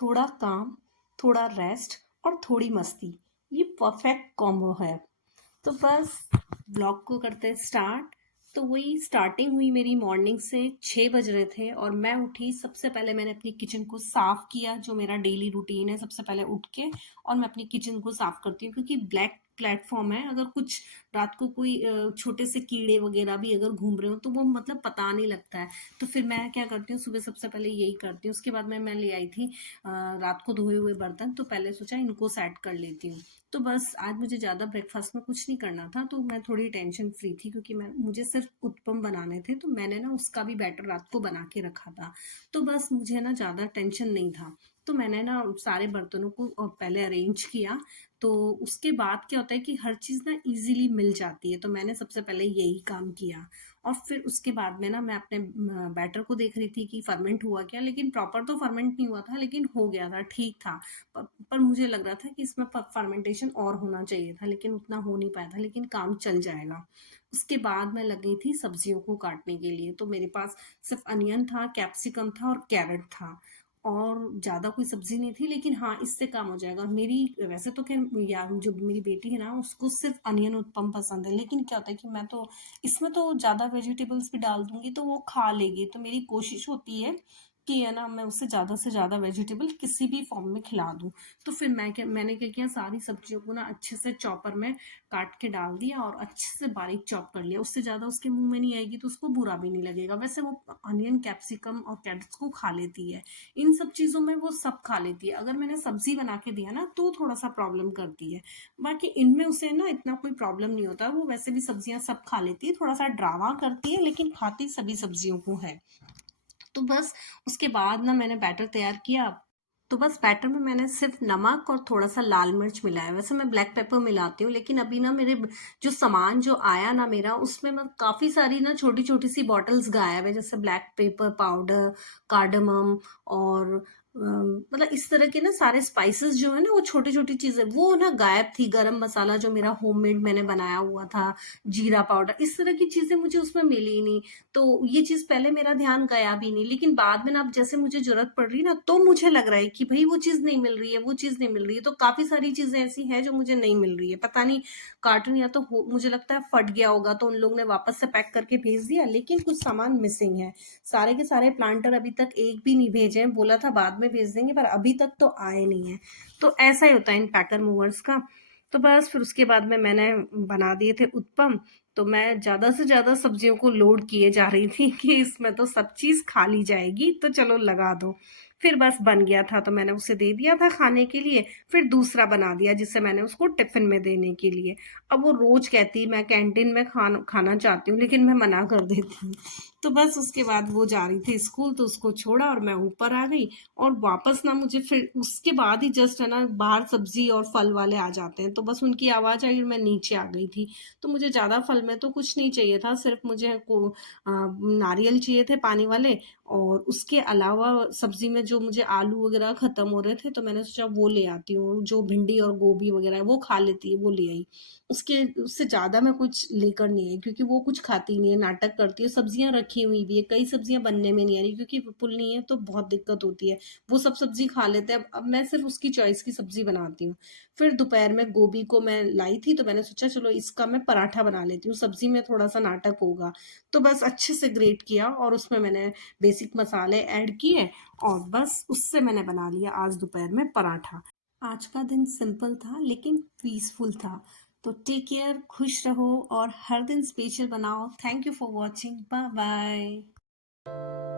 थोड़ा काम, थोड़ा रेस्ट और थोड़ी मस्ती, ये परफेक्ट कॉम्बो है। तो बस ब्लॉग को करते हैं स्टार्ट। तो वही स्टार्टिंग हुई मेरी मॉर्निंग से 6 बज रहे थे और मैं उठी। सबसे पहले मैंने अपनी किचन को साफ किया, जो मेरा डेली रूटीन है। सबसे पहले उठ के और मैं अपनी किचन को साफ करती हूँ, क्योंकि ब्लैक प्लेटफॉर्म है। अगर कुछ रात को कोई छोटे से कीड़े वगैरह भी अगर घूम रहे हो तो वो मतलब पता नहीं लगता है। तो फिर मैं क्या करती हूँ, सुबह सबसे पहले यही करती हूँ। उसके बाद मैं ले आई थी रात को धोए हुए बर्तन, तो पहले सोचा इनको सेट कर लेती हूँ। तो बस आज मुझे ज़्यादा ब्रेकफास्ट में कुछ नहीं करना था, तो मैं थोड़ी टेंशन फ्री थी, क्योंकि मुझे सिर्फ उत्पम बनाने थे। तो मैंने ना उसका भी बैटर रात को बना के रखा था। तो बस मुझे ना ज़्यादा टेंशन नहीं था। तो मैंने ना सारे बर्तनों को पहले अरेंज किया। तो उसके बाद क्या होता है कि हर चीज़ ना इजीली मिल जाती है। तो मैंने सबसे पहले यही काम किया। और फिर उसके बाद में ना मैं अपने बैटर को देख रही थी कि फर्मेंट हुआ क्या। लेकिन प्रॉपर तो फर्मेंट नहीं हुआ था, लेकिन हो गया था, ठीक था। पर मुझे लग रहा था कि इसमें फर्मेंटेशन और होना चाहिए था, लेकिन उतना हो नहीं पाया था। लेकिन काम चल जाएगा। उसके बाद मैं लग गई थी सब्जियों को काटने के लिए। तो मेरे पास सिर्फ अनियन था, कैप्सिकम था और कैरेट था। और ज़्यादा कोई सब्जी नहीं थी, लेकिन हाँ, इससे काम हो जाएगा। और मेरी वैसे तो खैर या जो मेरी बेटी है ना, उसको सिर्फ अनियन उत्पम पसंद है। लेकिन क्या होता है कि मैं तो इसमें तो ज़्यादा वेजिटेबल्स भी डाल दूंगी तो वो खा लेगी। तो मेरी कोशिश होती है कि है ना, मैं उसे ज़्यादा से ज़्यादा वेजिटेबल किसी भी फॉर्म में खिला दूँ। तो फिर मैंने क्या किया, सारी सब्जियों को ना अच्छे से चॉपर में काट के डाल दिया और अच्छे से बारीक चॉप कर लिया। उससे ज़्यादा उसके मुंह में नहीं आएगी तो उसको बुरा भी नहीं लगेगा। वैसे वो अनियन, कैप्सिकम और कैरेट्स को खा लेती है। इन सब चीज़ों में वो सब खा लेती है। अगर मैंने सब्जी बना के दिया ना तो थोड़ा सा प्रॉब्लम करती है। बाकी इनमें उसे ना इतना कोई प्रॉब्लम नहीं होता। वो वैसे भी सब्जियां सब खा लेती है, थोड़ा सा ड्रामा करती है लेकिन खाती सभी सब्जियों को है। तो बस उसके बाद ना मैंने बैटर तैयार किया। तो बस बैटर में मैंने सिर्फ नमक और थोड़ा सा लाल मिर्च मिलाया। वैसे मैं ब्लैक पेपर मिलाती हूँ, लेकिन अभी ना मेरे जो सामान जो आया ना मेरा, उसमें मैं काफ़ी सारी ना छोटी छोटी सी बॉटल्स गायब है, जैसे ब्लैक पेपर पाउडर, कार्डमम और मतलब इस तरह के ना सारे स्पाइसेस जो है ना, वो छोटी छोटी चीज़ें वो ना गायब थी। गरम मसाला जो मेरा होममेड मैंने बनाया हुआ था, जीरा पाउडर, इस तरह की चीज़ें मुझे उसमें मिली ही नहीं। तो ये चीज़ पहले मेरा ध्यान गया भी नहीं, लेकिन बाद में ना अब जैसे मुझे ज़रूरत पड़ रही ना, तो मुझे लग रहा है कि भई वो चीज़ नहीं मिल रही है, वो चीज़ नहीं मिल रही है। तो काफ़ी सारी चीज़ें ऐसी हैं जो मुझे नहीं मिल रही है। पता नहीं, कार्टून या तो मुझे लगता है फट गया होगा, तो उन लोगों ने वापस से पैक करके भेज दिया, लेकिन कुछ सामान मिसिंग है। सारे के सारे प्लांटर अभी तक एक भी नहीं भेजे हैं। बोला था बाद में भेज देंगे, पर अभी तक तो आए नहीं हैं। तो ऐसा ही होता है इन पैकर मूवर्स का। तो बस फिर उसके बाद में मैंने बना दिए थे उत्पम। तो मैं ज़्यादा से ज़्यादा सब्जियों को लोड किए जा रही थी कि इसमें तो सब चीज़ खा ली जाएगी, तो चलो लगा दो। फिर बस बन गया था तो मैंने उसे दे दिया था खाने के लिए। फिर दूसरा बना दिया जिससे मैंने उसको टिफिन में देने के लिए। अब वो रोज कहती मैं कैंटीन में खाना चाहती हूँ, लेकिन मैं मना कर देती हूँ। तो बस उसके बाद वो जा रही थी स्कूल, तो उसको छोड़ा और मैं ऊपर आ गई। और वापस ना मुझे फिर उसके बाद ही जस्ट है ना, बाहर सब्जी और फल वाले आ जाते हैं, तो बस उनकी आवाज़ आई और मैं नीचे आ गई थी। तो मुझे ज़्यादा फल में तो कुछ नहीं चाहिए था, सिर्फ मुझे नारियल चाहिए थे पानी वाले। और उसके अलावा सब्जी में जो मुझे आलू वगैरह ख़त्म हो रहे थे, तो मैंने सोचा वो ले आती हूँ। जो भिंडी और गोभी वगैरह है वो खा लेती है, वो ले आई। उसके उससे ज़्यादा मैं कुछ लेकर नहीं आई, क्योंकि वो कुछ खाती नहीं है, नाटक करती है। सब्जियां रखी हुई भी है, कई सब्जियां बनने में नहीं आ रही, क्योंकि पुल नहीं है तो बहुत दिक्कत होती है। वो सब सब्जी खा लेते हैं। अब मैं सिर्फ उसकी चॉइस की सब्जी बनाती हूँ। फिर दोपहर में गोभी को मैं लाई थी, तो मैंने सोचा चलो इसका मैं पराठा बना लेती हूँ, सब्जी में थोड़ा सा नाटक होगा। तो बस अच्छे से ग्रेट किया और उसमें मैंने बेसिक मसाले ऐड किए और बस उससे मैंने बना लिया आज दोपहर में पराठा। आज का दिन सिंपल था लेकिन पीसफुल था। तो टेक केयर, खुश रहो और हर दिन स्पेशल बनाओ। Thank you for watching, bye bye.